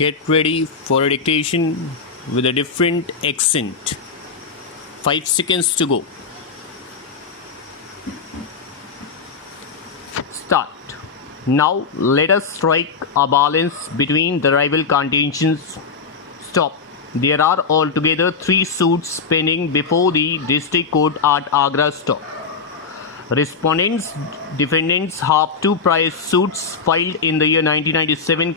Get ready for a dictation with a different accent. 5 seconds to go. Start. Now let us strike a balance between the rival contentions. Stop. There are altogether 3 suits pending before the district court at Agra. Stop. Respondents, defendants have 2 prior suits filed in the year 1997,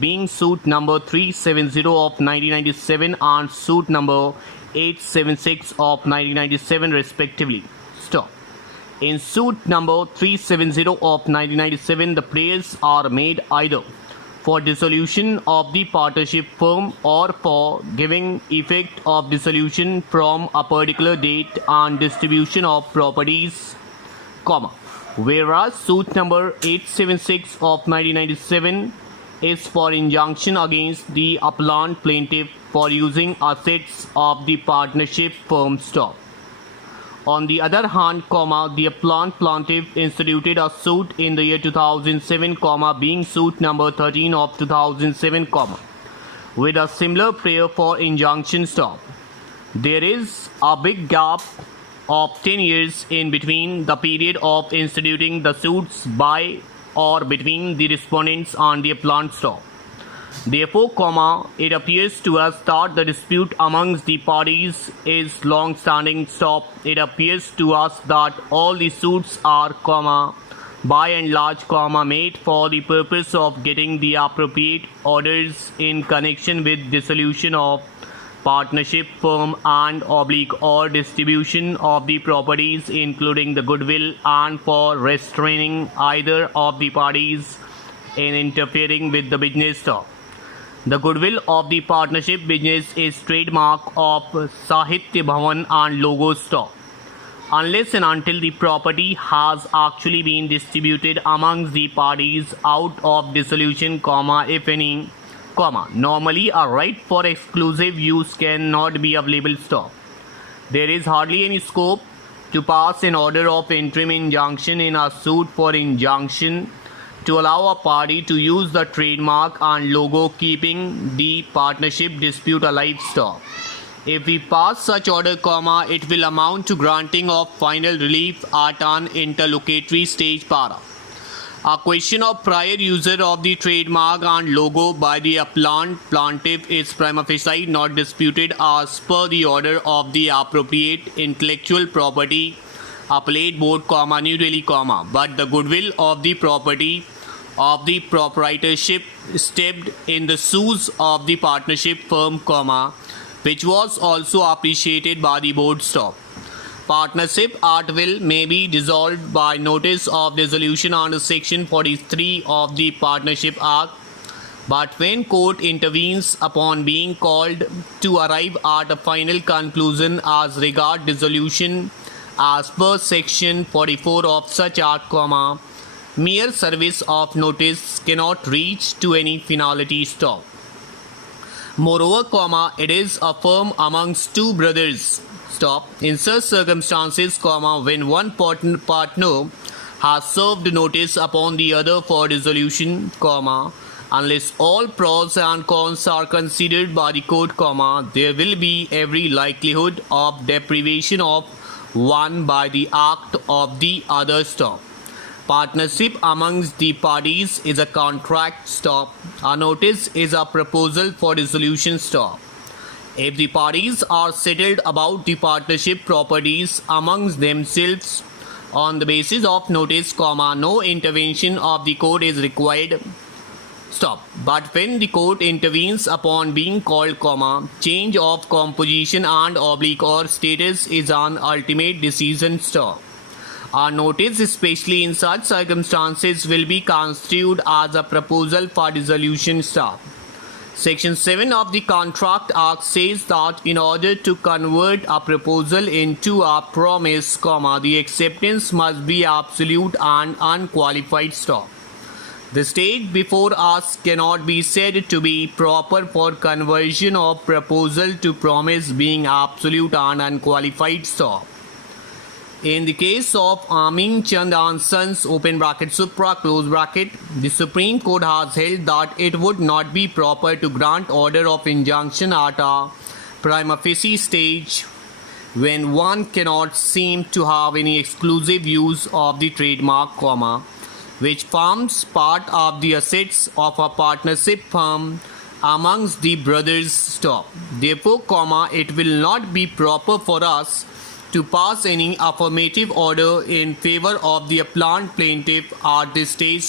being suit number 370 of 1997 and suit number 876 of 1997 respectively. Stop. In suit number 370 of 1997, the prayers are made either for dissolution of the partnership firm or for giving effect of dissolution from a particular date and distribution of properties, whereas suit number 876 of 1997 is for injunction against the appellant plaintiff for using assets of the partnership firm. Stop. On the other hand, the appellant plaintiff instituted a suit in the year 2007, being suit number 13 of 2007, with a similar prayer for injunction. Stop. There is a big gap of 10 years in between the period of instituting the suits by or between the respondents and the appellant. Stop. Therefore, it appears to us that the dispute amongst the parties is long-standing. Stop. It appears to us that all the suits are, by and large, made for the purpose of getting the appropriate orders in connection with dissolution of partnership firm and or distribution of the properties including the goodwill, and for restraining either of the parties in interfering with the business. Stop. The goodwill of the partnership business is trademark of Sahitya Bhavan and logo. Stop. Unless and until the property has actually been distributed amongst the parties out of dissolution, if any, normally a right for exclusive use cannot be available. Stop. There is hardly any scope to pass an order of interim injunction in a suit for injunction to allow a party to use the trademark and logo, keeping the partnership dispute alive. Stop. If we pass such order, it will amount to granting of final relief at an interlocutory stage. A question of prior user of the trademark and logo by the appellant plaintiff is prima facie not disputed as per the order of the appropriate intellectual property appellate board, New Delhi, but the goodwill of the property of the proprietorship stepped in the shoes of the partnership firm, which was also appreciated by the board. Stop. Partnership at will may be dissolved by notice of dissolution under section 43 of the Partnership Act, but when court intervenes upon being called to arrive at a final conclusion as regard dissolution as per section 44 of such act, mere service of notice cannot reach to any finality. Stop. Moreover, it is a firm amongst 2 brothers. Stop. In such circumstances, when one partner has served notice upon the other for dissolution, unless all pros and cons are considered by the court, there will be every likelihood of deprivation of one by the act of the other. Stop. Partnership amongst the parties is a contract. Stop. A notice is a proposal for dissolution. Stop. If the parties are settled about the partnership properties amongst themselves on the basis of notice, no intervention of the court is required. Stop. But when the court intervenes upon being called, change of composition and or status is an ultimate decision. Stop. A notice, especially in such circumstances, will be construed as a proposal for dissolution. Stop. Section 7 of the Contract Act says that in order to convert a proposal into a promise, the acceptance must be absolute and unqualified. Stop. The state before us cannot be said to be proper for conversion of proposal to promise, being absolute and unqualified. Stop. In the case of Amin Chand and Sons open bracket Supra close bracket, the Supreme Court has held that it would not be proper to grant order of injunction at a prima facie stage when one cannot seem to have any exclusive use of the trademark, which forms part of the assets of a partnership firm amongst the brothers. Therefore, it will not be proper for us to pass any affirmative order in favor of the appellant plaintiff at this stage.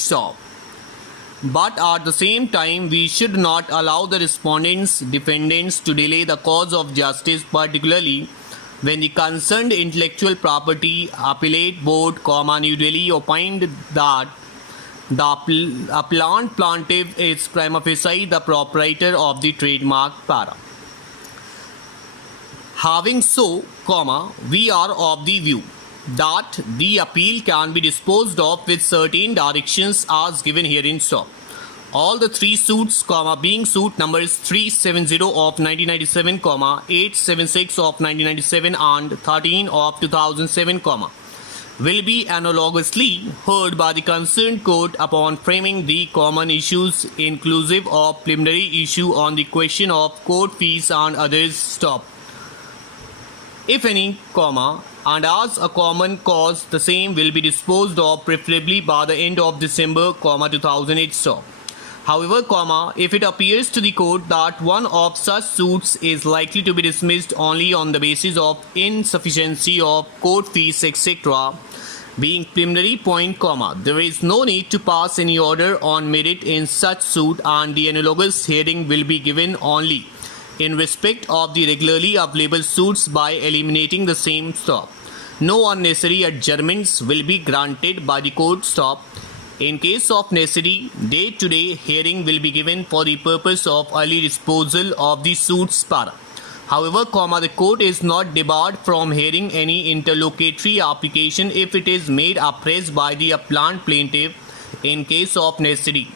But at the same time, we should not allow the defendants to delay the cause of justice, particularly when the concerned intellectual property appellate board, New Delhi, opined that the appellant plaintiff is prima facie the proprietor of the trademark. Having so, we are of the view that the appeal can be disposed of with certain directions as given herein. All the three suits, being suit numbers 370 of 1997, 876 of 1997 and 13 of 2007, will be analogously heard by the concerned court upon framing the common issues inclusive of preliminary issue on the question of court fees and others. If any, and as a common cause, the same will be disposed of preferably by the end of December, 2008. However, if it appears to the court that one of such suits is likely to be dismissed only on the basis of insufficiency of court fees, etc., being preliminary point, there is no need to pass any order on merit in such suit, and the analogous hearing will be given only in respect of the regularly available suits by eliminating the same. No unnecessary adjournments will be granted by the court. In case of necessity, day-to-day hearing will be given for the purpose of early disposal of the suits. However, the court is not debarred from hearing any interlocutory application if it is made appraise by the appellant plaintiff in case of necessity.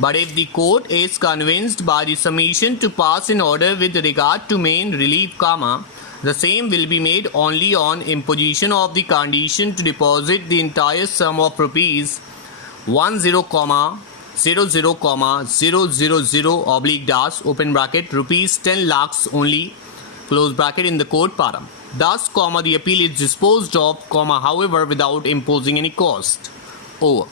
But if the court is convinced by the submission to pass an order with regard to main relief, the same will be made only on imposition of the condition to deposit the entire sum of rupees 10,00,000 open bracket rupees 10 lakhs only close bracket in the court. Thus, the appeal is disposed of, however, without imposing any cost. Over.